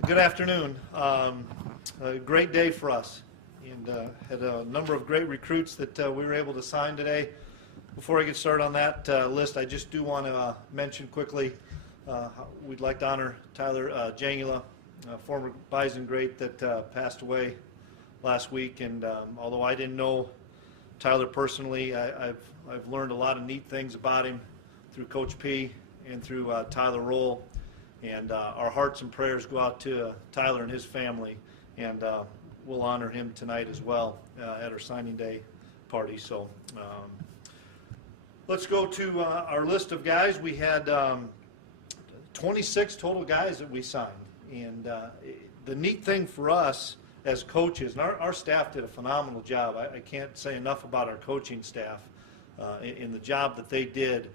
Good afternoon. A great day for us, and had a number of great recruits that we were able to sign today. Before I get started on that list, I just do want to mention quickly we'd like to honor Tyler Jangula, former Bison great that passed away last week. And although I didn't know Tyler personally, I've learned a lot of neat things about him through Coach P and through Tyler Roll. And our hearts and prayers go out to Tyler and his family, and we'll honor him tonight as well at our signing day party. So let's go to our list of guys. We had 26 total guys that we signed, and the neat thing for us as coaches, and our staff did a phenomenal job. I can't say enough about our coaching staff in the job that they did,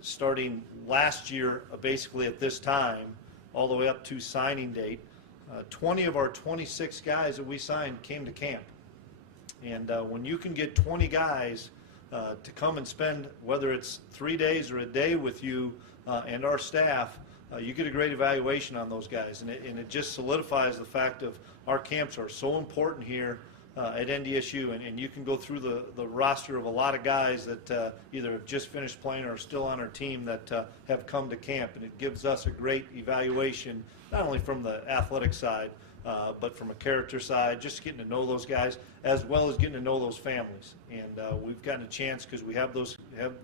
starting last year, basically at this time, all the way up to signing date. 20 of our 26 guys that we signed came to camp. And when you can get 20 guys to come and spend, whether it's 3 days or a day with you and our staff, you get a great evaluation on those guys. And it just solidifies the fact of our camps are so important here at NDSU, and you can go through the roster of a lot of guys that either have just finished playing or are still on our team that have come to camp, and it gives us a great evaluation, not only from the athletic side, but from a character side, just getting to know those guys, as well as getting to know those families. And we've gotten a chance because we have a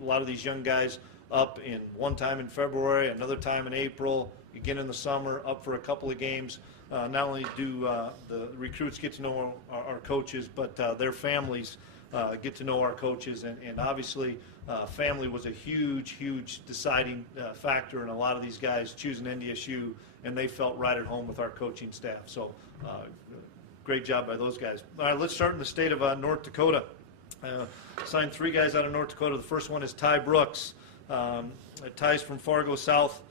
lot of these young guys up in one time in February, another time in April, again in the summer, up for a couple of games. Not only do the recruits get to know our coaches, but their families get to know our coaches. And obviously, family was a huge deciding factor in a lot of these guys choosing NDSU, and they felt right at home with our coaching staff. So great job by those guys. All right, let's start in the state of North Dakota. Signed 3 guys out of North Dakota. The first one is Ty Brooks. Ty's from Fargo South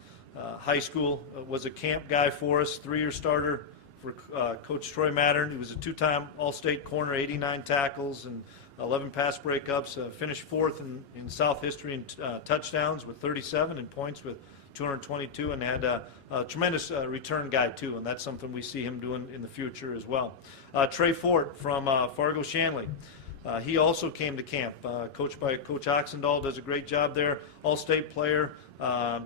High School, was a camp guy for us, 3-year starter for Coach Troy Mattern. He was a 2-time All-State corner, 89 tackles and 11 pass breakups. Finished 4th in South history in touchdowns with 37 and points with 222, and had a tremendous return guy too, and that's something we see him doing in the future as well. Trey Fort from Fargo Shanley. He also came to camp, coached by Coach Oxendahl, does a great job there, all-state player.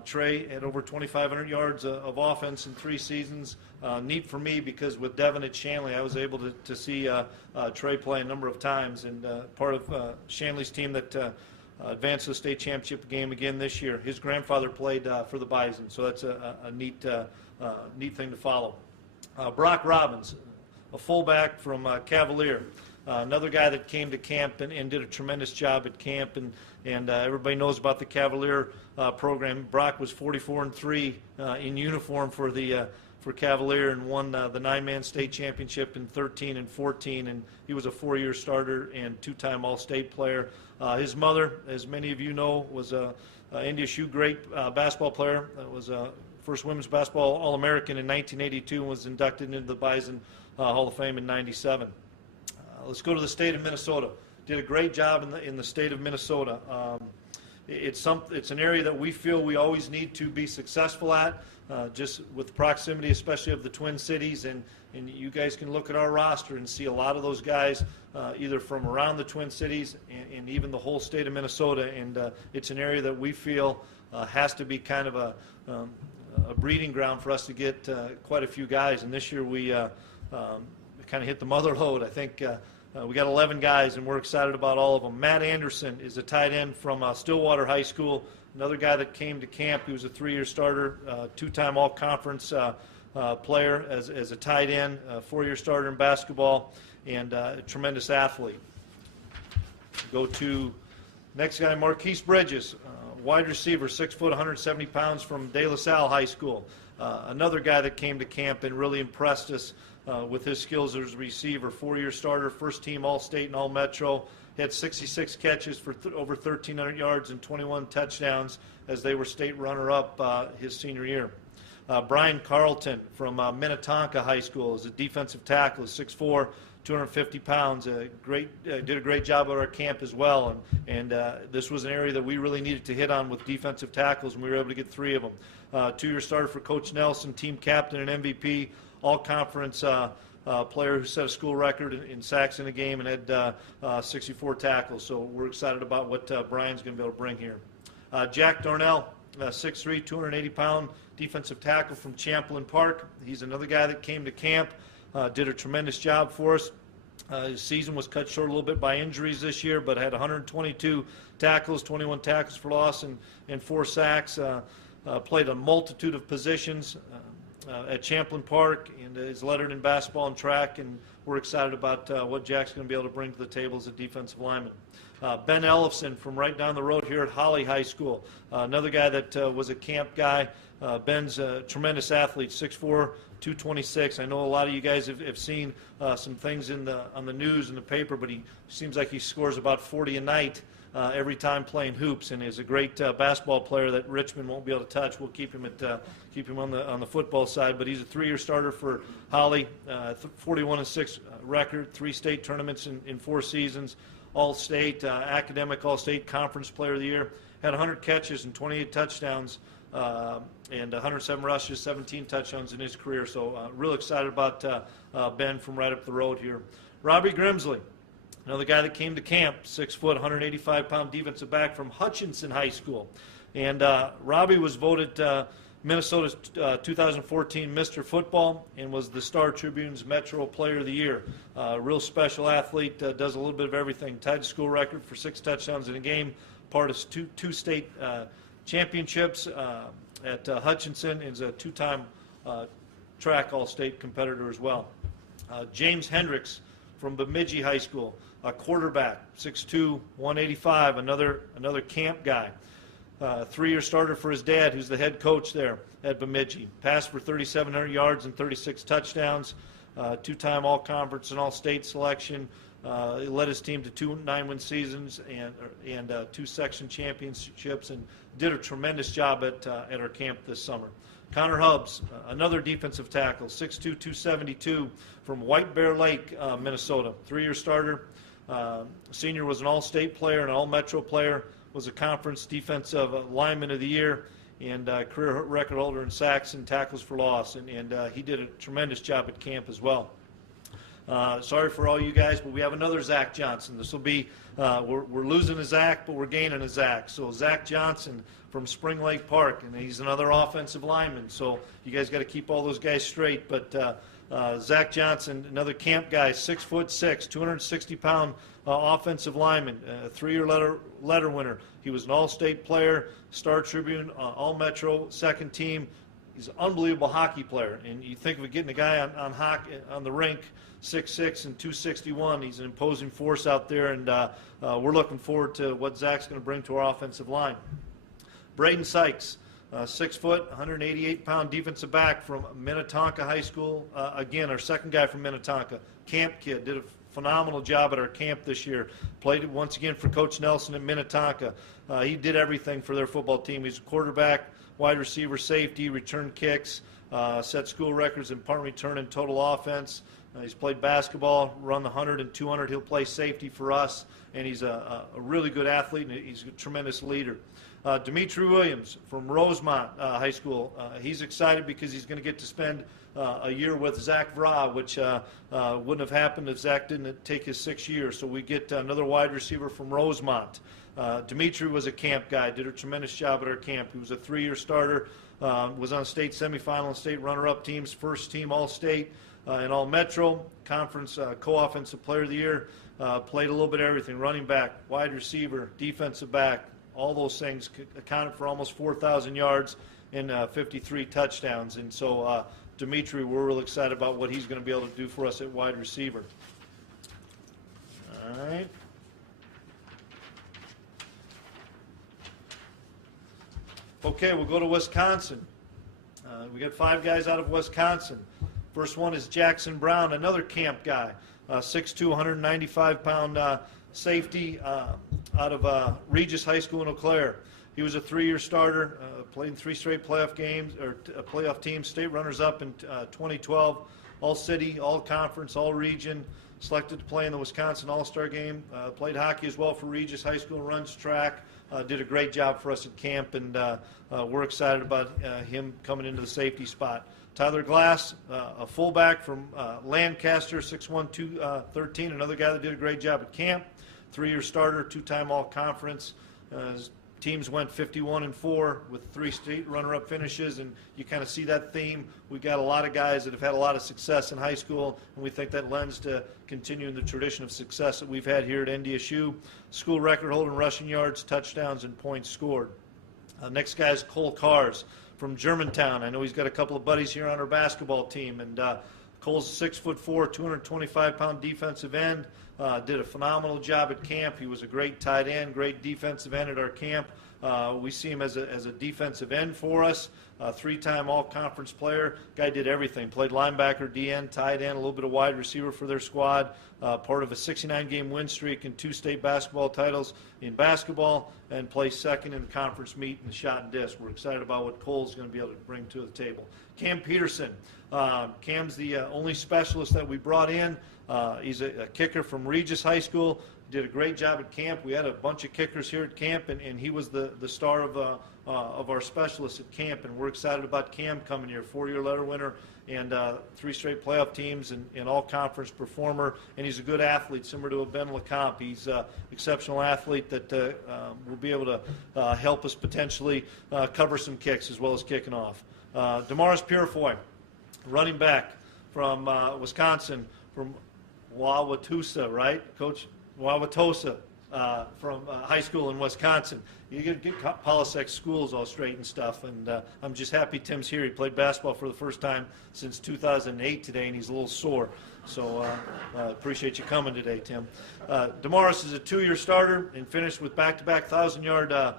Trey had over 2,500 yards of offense in 3 seasons. Neat for me because with Devin at Shanley, I was able to see Trey play a number of times, and part of Shanley's team that advanced to the state championship game again this year. His grandfather played for the Bison, so that's a neat thing to follow. Brock Robbins, a fullback from Cavalier. Another guy that came to camp and did a tremendous job at camp, and everybody knows about the Cavalier program. Brock was 44-3 in uniform for Cavalier, and won the 9-man state championship in 13 and 14, and he was a 4-year starter and 2-time All-State player. His mother, as many of you know, was a NDSU great basketball player. Was first women's basketball All-American in 1982 and was inducted into the Bison Hall of Fame in '97. Let's go to the state of Minnesota. Did a great job in the state of Minnesota. It's an area that we feel we always need to be successful at, just with proximity, especially of the Twin Cities. And you guys can look at our roster and see a lot of those guys either from around the Twin Cities and even the whole state of Minnesota. And it's an area that we feel has to be kind of a breeding ground for us to get quite a few guys. And this year we kind of hit the mother load. I think we got 11 guys, and we're excited about all of them. Matt Anderson is a tight end from Stillwater High School, another guy that came to camp. He was a 3-year starter, 2-time all-conference player as a tight end, 4-year starter in basketball, and a tremendous athlete. Go to next guy, Marquise Bridges, wide receiver, 6 foot, 170 pounds from De La Salle High School. Another guy that came to camp and really impressed us with his skills as a receiver, 4-year starter, first-team All-State and All-Metro. He had 66 catches for over 1,300 yards and 21 touchdowns as they were state runner-up his senior year. Brian Carlton from Minnetonka High School is a defensive tackle, 6'4", 250 pounds. Did a great job at our camp as well, and this was an area that we really needed to hit on with defensive tackles, and we were able to get 3 of them. Two-year starter for Coach Nelson, team captain and MVP, all-conference player who set a school record in sacks in a game and had 64 tackles. So we're excited about what Brian's going to be able to bring here. Jack Darnell, 6'3", 280-pound defensive tackle from Champlain Park. He's another guy that came to camp, did a tremendous job for us. His season was cut short a little bit by injuries this year, but had 122 tackles, 21 tackles for loss, and 4 sacks. Played a multitude of positions at Champlain Park, and is lettered in basketball and track, and we're excited about what Jack's going to be able to bring to the table as a defensive lineman. Ben Ellefson from right down the road here at Holly High School, another guy that was a camp guy. Ben's a tremendous athlete, 6'4", 226. I know a lot of you guys have seen some things on the news and the paper, but he seems like he scores about 40 a night every time playing hoops, and is a great basketball player that Richmond won't be able to touch. We'll keep him on the football side, but he's a 3-year starter for Holly, 41-6 record, 3 state tournaments in 4 seasons, All-State, academic All-State Conference Player of the Year, had 100 catches and 28 touchdowns, and 107 rushes, 17 touchdowns in his career. So real excited about Ben from right up the road here. Robbie Grimsley, another guy that came to camp, 6 foot, 185-pound defensive back from Hutchinson High School. And Robbie was voted Minnesota's 2014 Mr. Football and was the Star Tribune's Metro Player of the Year. Real special athlete, does a little bit of everything. Tied the school record for 6 touchdowns in a game, part of 2 state championships at Hutchinson, is a 2-time track All-State competitor as well. James Hendricks from Bemidji High School, a quarterback, 6'2", 185, another camp guy. 3-year starter for his dad, who's the head coach there at Bemidji. Passed for 3,700 yards and 36 touchdowns, 2-time All-Conference and All-State selection. He led his team to 2 9-win seasons and 2 section championships, and did a tremendous job at our camp this summer. Connor Hubbs, another defensive tackle, 6'2", 272, from White Bear Lake, Minnesota. 3-year starter. Senior, was an All-State player, an All-Metro player, was a conference defensive lineman of the year, and career record holder in sacks and tackles for loss, and he did a tremendous job at camp as well. Sorry for all you guys, but we have another Zach Johnson. This will be, we're losing a Zach, but we're gaining a Zach. So Zach Johnson from Spring Lake Park, and he's another offensive lineman. So you guys got to keep all those guys straight. But Zach Johnson, another camp guy, 6'6", 260-pound offensive lineman, 3-year letter winner. He was an All-State player, Star Tribune, All-Metro, second team. He's an unbelievable hockey player, and you think of getting a guy on the rink, 6'6" and 261. He's an imposing force out there, and we're looking forward to what Zach's going to bring to our offensive line. Braden Sykes, 6 foot, 188-pound defensive back from Minnetonka High School. Again, our second guy from Minnetonka, camp kid, did a phenomenal job at our camp this year. Played once again for Coach Nelson at Minnetonka. He did everything for their football team. He's a quarterback, wide receiver, safety, return kicks, set school records in punt return and total offense. He's played basketball, run the 100 and 200. He'll play safety for us, and he's a really good athlete, and he's a tremendous leader. Dimitri Williams from Rosemont High School. He's excited because he's going to get to spend a year with Zach Vra, which wouldn't have happened if Zach didn't take his 6 years. So we get another wide receiver from Rosemont. Dimitri was a camp guy, did a tremendous job at our camp. He was a 3-year starter, was on state semifinal and state runner-up teams, first team All-State and All-Metro, conference co-offensive player of the year, played a little bit of everything, running back, wide receiver, defensive back, all those things, accounted for almost 4,000 yards and 53 touchdowns. And so Dimitri, we're real excited about what he's going to be able to do for us at wide receiver. All right. Okay, we'll go to Wisconsin. We got 5 guys out of Wisconsin. First one is Jackson Brown, another camp guy, 6'2", 195-pound safety out of Regis High School in Eau Claire. He was a 3-year starter, played in 3 straight playoff games, or playoff teams, state runners-up in 2012, all-city, all-conference, all-region, selected to play in the Wisconsin All-Star game, played hockey as well for Regis High School, runs track, did a great job for us at camp, and we're excited about him coming into the safety spot. Tyler Glass, a fullback from Lancaster, 6'1", 213, another guy that did a great job at camp, 3-year starter, 2-time all-conference. His teams went 51-4 with 3 state runner-up finishes, and you kind of see that theme. We got a lot of guys that have had a lot of success in high school, and we think that lends to continuing the tradition of success that we've had here at NDSU. School record holder in rushing yards, touchdowns, and points scored. Next guy is Cole Kars from Germantown. I know he's got a couple of buddies here on our basketball team, and Cole's 6'4", 225-pound defensive end. Did a phenomenal job at camp. He was a great tight end, great defensive end at our camp. We see him as a defensive end for us. 3-time all-conference player. Guy did everything. Played linebacker, DN, tight end, a little bit of wide receiver for their squad. Part of a 69-game win streak and 2 state basketball titles in basketball, and placed second in the conference meet in the shot and disc. We're excited about what Cole's going to be able to bring to the table. Cam Peterson. Cam's the only specialist that we brought in. He's a kicker from Regis High School. Did a great job at camp. We had a bunch of kickers here at camp, and he was the star of our specialists at camp, and we're excited about Cam coming here, 4-year letter winner, and 3 straight playoff teams, and all-conference performer, and he's a good athlete, similar to a Ben LeCompte. He's an exceptional athlete that will be able to help us potentially cover some kicks as well as kicking off. Damaris Purifoy, running back from Wisconsin, from Wauwatosa, right, Coach? Wauwatosa, from high school in Wisconsin. You get Polisek schools all straight and stuff, and I'm just happy Tim's here. He played basketball for the first time since 2008 today, and he's a little sore. So appreciate you coming today, Tim. Damaris is a 2-year starter and finished with back-to-back 1,000-yard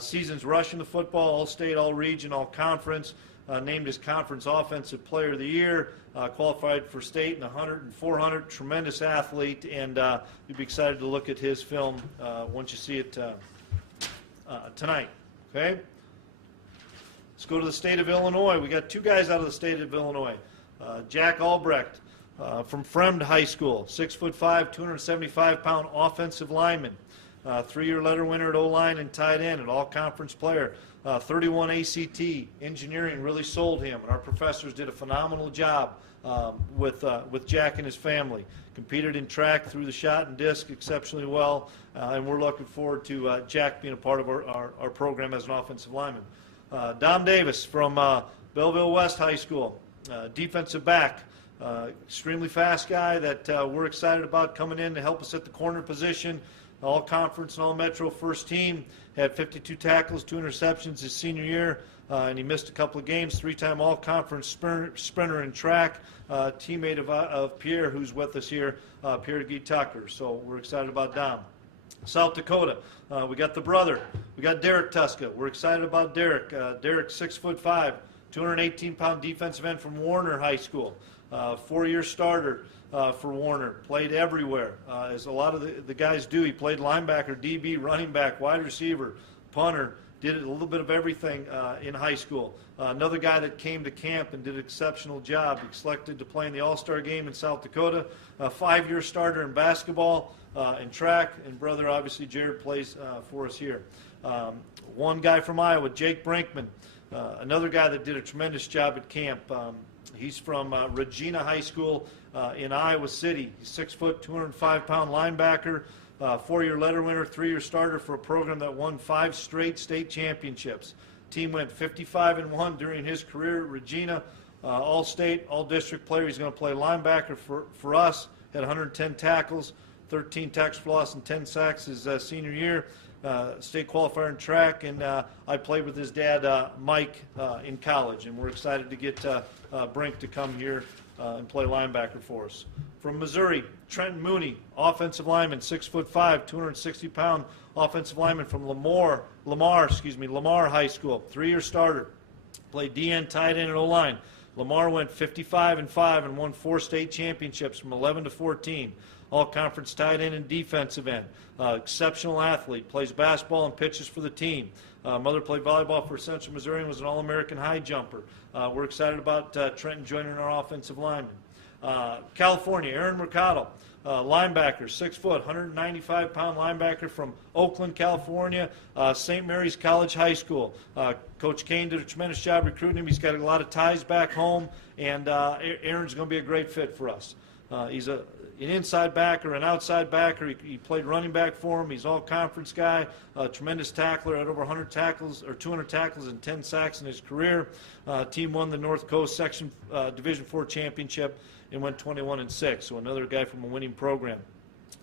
seasons rushing the football, all-state, all-region, all-conference. Named as Conference Offensive Player of the Year, qualified for state in 100 and 400, tremendous athlete, and you'd be excited to look at his film once you see it tonight. Okay? Let's go to the state of Illinois. We got 2 guys out of the state of Illinois. Jack Albrecht from Fremd High School, 6'5", 275-pound offensive lineman. 3-year letter winner at O-line and tight end, an all-conference player. 31 ACT. Engineering really sold him, and our professors did a phenomenal job with Jack and his family. Competed in track, through the shot and disc exceptionally well, and we're looking forward to Jack being a part of our program as an offensive lineman. Dom Davis from Belleville West High School, defensive back. Extremely fast guy that we're excited about coming in to help us at the corner position. All-conference and all-metro first team. Had 52 tackles, 2 interceptions his senior year, and he missed a couple of games. 3-time all-conference sprinter in track. Teammate of Pierre, who's with us here, Pierre DeGee Tucker. So we're excited about Dom. South Dakota, we got the brother. We got Derek Tuska. We're excited about Derek. Derek, 6'5", 218-pound defensive end from Warner High School. 4-year starter for Warner. Played everywhere, as a lot of the guys do. He played linebacker, DB, running back, wide receiver, punter. Did a little bit of everything in high school. Another guy that came to camp and did an exceptional job. He selected to play in the All-Star game in South Dakota. 5-year starter in basketball and track. And brother, obviously, Jared plays for us here. One guy from Iowa, Jake Brinkman. Another guy that did a tremendous job at camp. He's from Regina High School in Iowa City. He's 6 foot, 205-pound linebacker, 4-year letter winner, 3-year starter for a program that won 5 straight state championships. Team went 55-1 during his career at Regina. All-state, all-district player. He's going to play linebacker for us. Had 110 tackles, 13 tackles for loss, and 10 sacks his senior year. State qualifier in track, and I played with his dad, Mike, in college, and we're excited to get Brink to come here and play linebacker for us. From Missouri, Trenton Mooney, offensive lineman, 6'5", 260-pound offensive lineman from Lamar High School, 3-year starter. Played DN, tight end, and O-line. Lamar went 55-5 and won 4 state championships from 11 to 14. All-conference tight end and defensive end. Exceptional athlete, plays basketball and pitches for the team. Mother played volleyball for Central Missouri and was an All-American high jumper. We're excited about Trenton joining our offensive lineman. California, Aaron Mercado, linebacker, 6 foot, 195-pound linebacker from Oakland, California, St. Mary's College High School. Coach Kane did a tremendous job recruiting him. He's got a lot of ties back home, and Aaron's going to be a great fit for us. He's an inside backer, an outside backer. He played running back for him. He's an all-conference guy, a tremendous tackler, had over 100 tackles or 200 tackles and 10 sacks in his career. Team won the North Coast Section Division IV championship and went 21-6. So another guy from a winning program.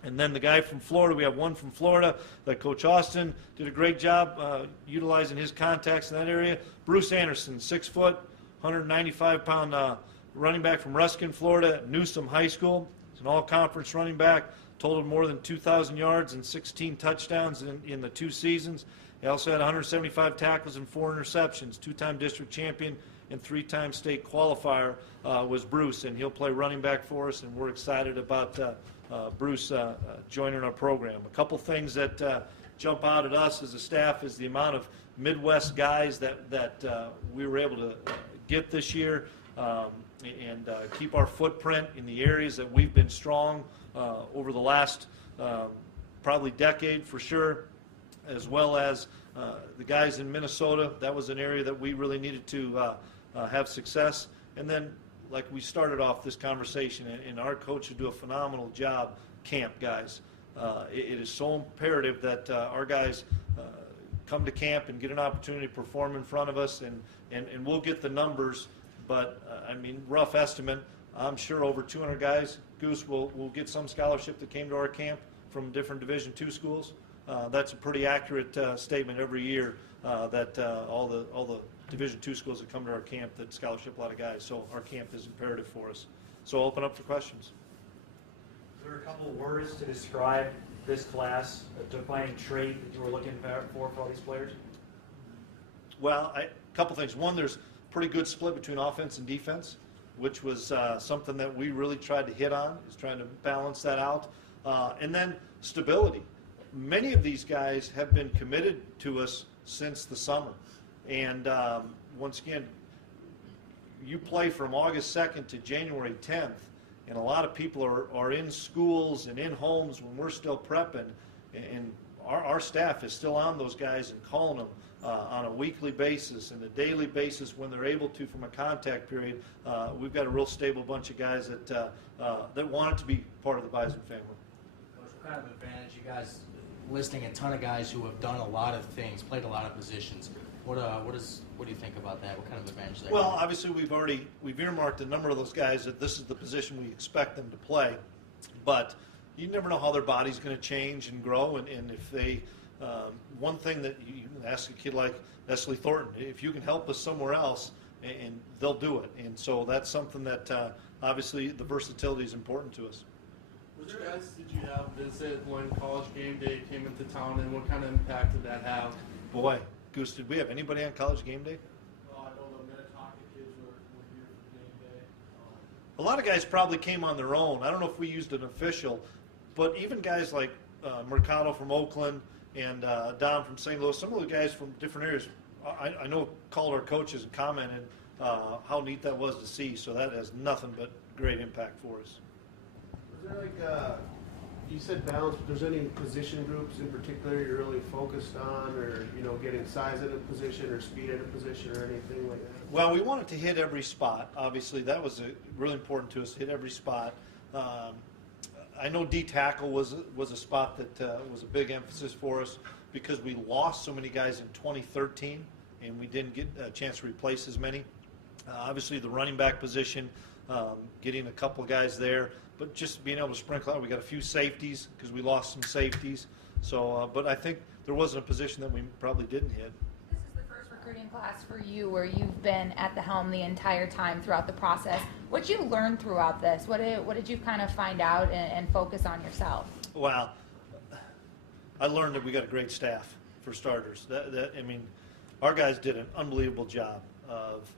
And then the guy from Florida, we have one from Florida that Coach Austin did a great job utilizing his contacts in that area. Bruce Anderson, 6 foot, 195-pound running back from Ruskin, Florida, at Newsom High School. He's an all-conference running back, totaled more than 2,000 yards and 16 touchdowns in the 2 seasons. He also had 175 tackles and 4 interceptions, 2-time district champion and 3-time state qualifier was Bruce, and he'll play running back for us, and we're excited about Bruce joining our program. A couple things that jump out at us as a staff is the amount of Midwest guys that we were able to get this year. And keep our footprint in the areas that we've been strong over the last probably decade for sure, as well as the guys in Minnesota. That was an area that we really needed to have success. And then, like we started off this conversation, and our coaches do a phenomenal job, camp guys. It is so imperative that our guys come to camp and get an opportunity to perform in front of us, and we'll get the numbers. But, I mean, rough estimate, I'm sure over 200 guys, Goose, will get some scholarship that came to our camp from different Division II schools. That's a pretty accurate statement every year that all the Division II schools that come to our camp that scholarship a lot of guys. So our camp is imperative for us. So I'll open up for questions. Is there a couple of words to describe this class, a defining trait that you were looking for all these players? Well, a couple things. One, there's pretty good split between offense and defense, which was something that we really tried to hit on, is trying to balance that out. And then stability. Many of these guys have been committed to us since the summer. And once again, you play from August 2nd to January 10th, and a lot of people are in schools and in homes when we're still prepping, and our staff is still on those guys and calling them on a weekly basis and a daily basis when they're able to from a contact period. We've got a real stable bunch of guys that want it to be part of the Bison family. Coach, what kind of advantage you guys listing a ton of guys who have done a lot of things, played a lot of positions? What do you think about that? What kind of advantage that? Well, obviously we've earmarked a number of those guys that this is the position we expect them to play, but you never know how their body's going to change and grow, and if they one thing that you can ask a kid like Nestle Thornton, if you can help us somewhere else, and they'll do it. And so that's something that obviously the versatility is important to us. Which guys did you have visit when College Game Day came into town, and what kind of impact did that have? Boy, Goose, did we have anybody on College Game Day? I know the Minnetonka kids were here for Game Day. A lot of guys probably came on their own. I don't know if we used an official, but even guys like Mercado from Oakland and Don from St. Louis, some of the guys from different areas, I know called our coaches and commented how neat that was to see. So that has nothing but great impact for us. Was there you said balance, but there's any position groups in particular you're really focused on, or getting size at a position or speed at a position or anything like that? Well, we wanted to hit every spot. Obviously, that was really important to us, hit every spot. I know D tackle was a spot that was a big emphasis for us because we lost so many guys in 2013 and we didn't get a chance to replace as many. Obviously, the running back position, getting a couple of guys there, but just being able to sprinkle out. We got a few safeties because we lost some safeties. So, but I think there wasn't a position that we probably didn't hit. This is the first recruiting class for you where you've been at the helm the entire time throughout the process. What did you learn throughout this? What did you kind of find out and focus on yourself? Well, I learned that we got a great staff, for starters. I mean, our guys did an unbelievable job of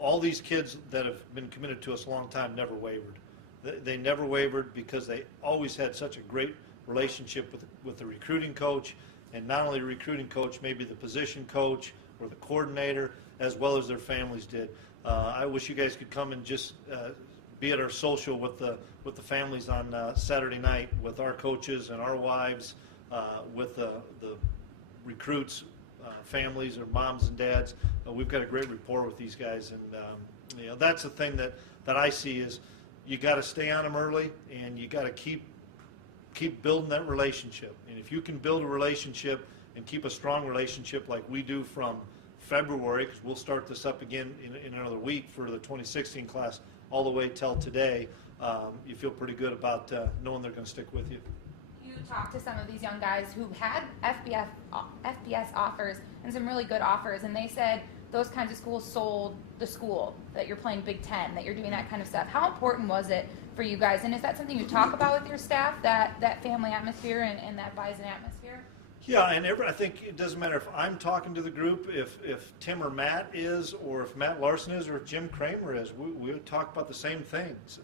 all these kids that have been committed to us a long time never wavered. They never wavered because they always had such a great relationship with the recruiting coach, and not only the recruiting coach, maybe the position coach or the coordinator, as well as their families did. I wish you guys could come and just be at our social with the families on Saturday night, with our coaches and our wives, with the recruits, families or moms and dads. We've got a great rapport with these guys, and that's the thing that I see is you got to stay on them early, and you got to keep building that relationship. And if you can build a relationship and keep a strong relationship like we do from February, because we'll start this up again in another week for the 2016 class, all the way till today, you feel pretty good about knowing they're going to stick with you. You talked to some of these young guys who had FBS offers and some really good offers, and they said those kinds of schools sold the school, that you're playing Big Ten, that you're doing that kind of stuff. How important was it for you guys, and is that something you talk about with your staff, that family atmosphere and that Bison atmosphere? Yeah, and I think it doesn't matter if I'm talking to the group, if Tim or Matt is, or if Matt Larson is, or if Jim Kramer is. We would talk about the same things.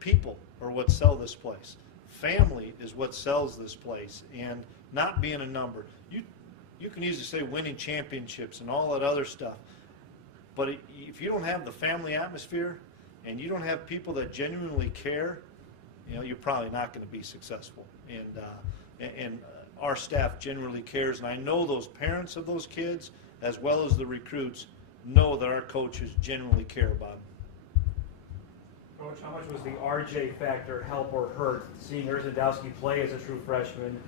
People are what sell this place. Family is what sells this place, and not being a number. You can easily say winning championships and all that other stuff, but if you don't have the family atmosphere and you don't have people that genuinely care, you're probably not going to be successful. And our staff genuinely cares, and I know those parents of those kids, as well as the recruits, know that our coaches genuinely care about them. Coach, how much was the RJ factor help or hurt seeing Erzendowski play as a true freshman?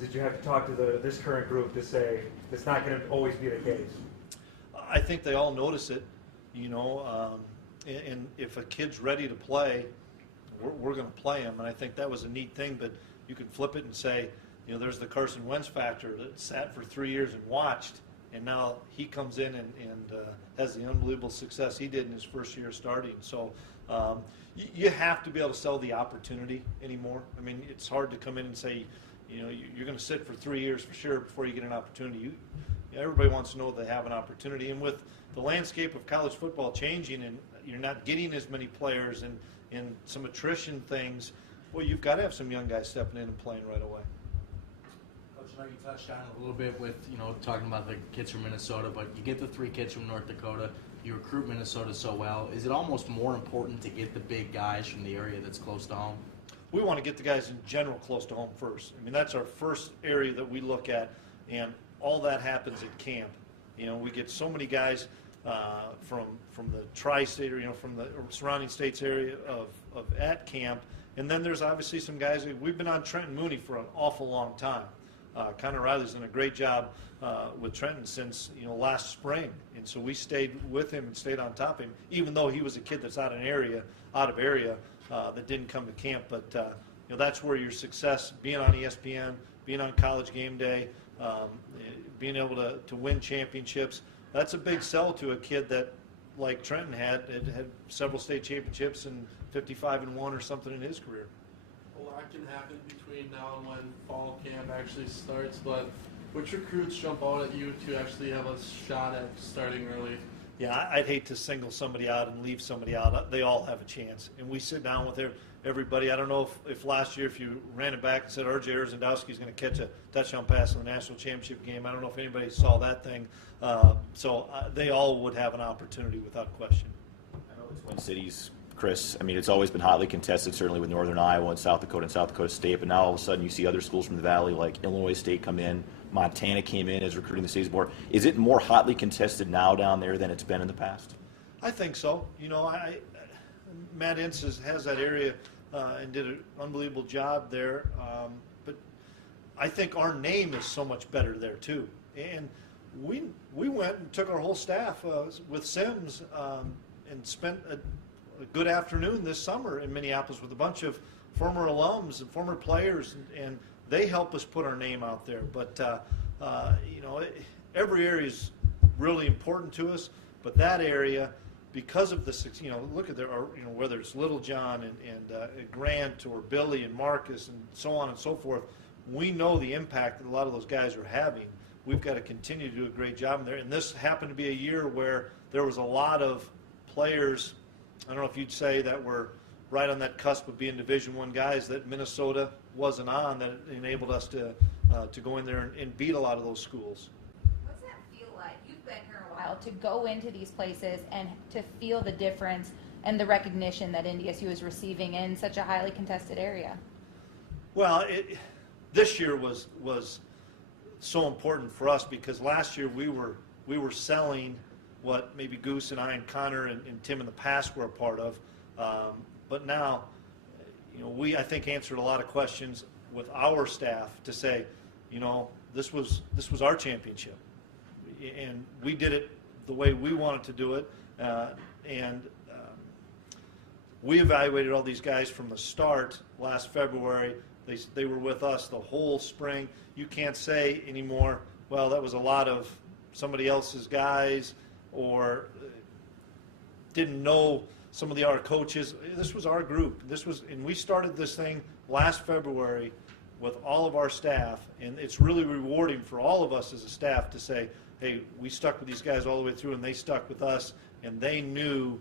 Did you have to talk to this current group to say it's not going to always be the case? I think they all notice it, and if a kid's ready to play, we're going to play him, and I think that was a neat thing. But you could flip it and say, there's the Carson Wentz factor that sat for 3 years and watched, and now he comes in and has the unbelievable success he did in his first year starting. So you have to be able to sell the opportunity anymore. I mean, it's hard to come in and say, you're going to sit for 3 years for sure before you get an opportunity. Everybody wants to know they have an opportunity, and with the landscape of college football changing, and you're not getting as many players and some attrition things, well, you've got to have some young guys stepping in and playing right away. Coach, I know you touched on it a little bit with, talking about the kids from Minnesota, but you get the 3 kids from North Dakota. You recruit Minnesota so well. Is it almost more important to get the big guys from the area that's close to home? We want to get the guys in general close to home first. I mean, that's our first area that we look at, and all that happens at camp. We get so many guys from the tri-state, or from the surrounding states area of at camp, and then there's obviously some guys. We've been on Trenton Mooney for an awful long time. Connor Riley's done a great job with Trenton since last spring, and so we stayed with him and stayed on top of him, even though he was a kid that's out of area that didn't come to camp. But that's where your success, being on ESPN, being on College Game Day, being able to win championships, that's a big sell to a kid that, like Trenton had several state championships and 55-1 or something in his career. A lot can happen between now and when fall camp actually starts, but which recruits jump out at you to actually have a shot at starting early? Yeah, I'd hate to single somebody out and leave somebody out. They all have a chance, and we sit down with everybody. I don't know if last year, if you ran it back and said R.J. Erzendowski is going to catch a touchdown pass in the national championship game, I don't know if anybody saw that thing. So they all would have an opportunity without question. I know the Twin Cities, Chris, I mean, it's always been hotly contested, certainly with Northern Iowa and South Dakota State, but now all of a sudden you see other schools from the Valley like Illinois State come in, Montana came in as recruiting the state's board. Is it more hotly contested now down there than it's been in the past? I think so. Matt Ince has that area and did an unbelievable job there. But I think our name is so much better there too. And we went and took our whole staff with Sims and spent a good afternoon this summer in Minneapolis with a bunch of former alums and former players, and they help us put our name out there. But every area is really important to us, but that area, because of the, look at whether it's Little John and Grant or Billy and Marcus and so on and so forth, we know the impact that a lot of those guys are having. We've got to continue to do a great job in there. And this happened to be a year where there was a lot of players, I don't know if you'd say that we're right on that cusp of being Division I guys that Minnesota wasn't on, that enabled us to go in there and beat a lot of those schools. What's that feel like? You've been here a while, to go into these places and to feel the difference and the recognition that NDSU is receiving in such a highly contested area. Well, this year was so important for us because last year we were selling what maybe Goose and I and Connor and Tim in the past were a part of, but now, we I think answered a lot of questions with our staff to say, this was our championship, and we did it the way we wanted to do it, and we evaluated all these guys from the start last February. They were with us the whole spring. You can't say anymore, well, that was a lot of somebody else's guys or didn't know some of the other coaches. This was our group. And we started this thing last February with all of our staff, and it's really rewarding for all of us as a staff to say, hey, we stuck with these guys all the way through, and they stuck with us, and they knew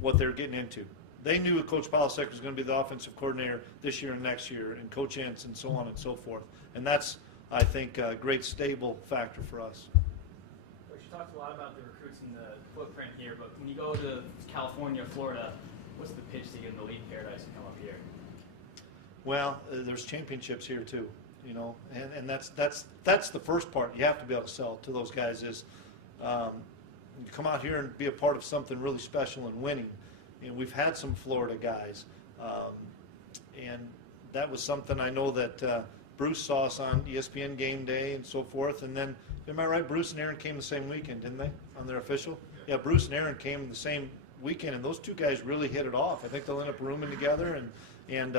what they were getting into. They knew Coach Polasek was going to be the offensive coordinator this year and next year, and Coach Entz and so on and so forth. And that's, I think, a great stable factor for us. Coach, you talked a lot about the recruits and the footprint here, but when you go to California, Florida, what's the pitch to get in the League Paradise and come up here? Well, there's championships here too, and that's the first part. You have to be able to sell to those guys is you come out here and be a part of something really special and winning. And we've had some Florida guys, and that was something I know that Bruce saw us on ESPN Game Day and so forth. And then, am I right? Bruce and Aaron came the same weekend, didn't they, on their official? Yeah, Bruce and Aaron came the same weekend, and those two guys really hit it off. I think they'll end up rooming together, and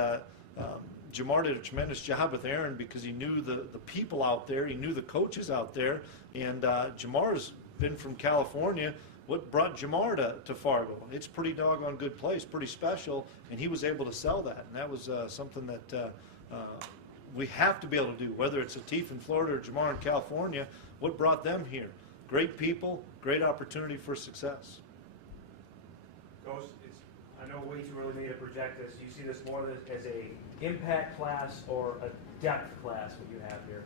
Jamar did a tremendous job with Aaron because he knew the people out there, he knew the coaches out there, and Jamar's been from California. What brought Jamar to Fargo? It's a pretty doggone good place, pretty special, and he was able to sell that. And that was something that we have to be able to do, whether it's Atif in Florida or Jamar in California. What brought them here? Great people, great opportunity for success. Coach, I know way too early for me to project this. Do you see this more as a impact class or a depth class, what you have here?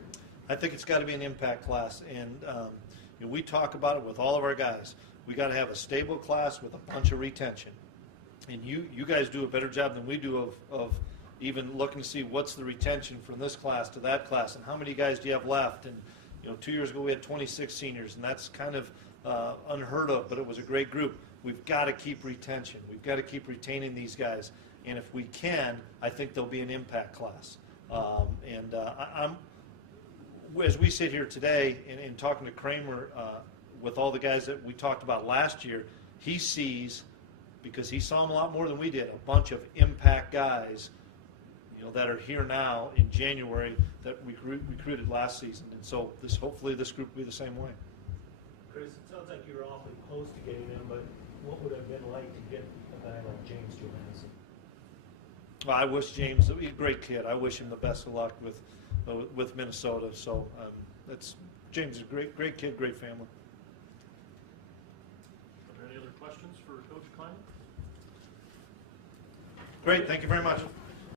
I think it's got to be an impact class, and we talk about it with all of our guys. We got to have a stable class with a bunch of retention, and you guys do a better job than we do of even looking to see what's the retention from this class to that class, and how many guys do you have left. And 2 years ago we had 26 seniors, and that's kind of unheard of, but it was a great group. We've got to keep retention. We've got to keep retaining these guys, and if we can, I think there'll be an impact class. As we sit here today and talking to Kramer with all the guys that we talked about last year, he sees, because he saw them a lot more than we did, a bunch of impact guys that are here now in January that we recruited last season. And so hopefully this group will be the same way. Chris, it sounds like you were awfully close to getting them, but what would it have been like to get a guy like James Johansson? Well, I wish James, he's a great kid. I wish him the best of luck with Minnesota. So James is a great kid, great family. Are there any other questions for Coach Klieman? Great, thank you very much.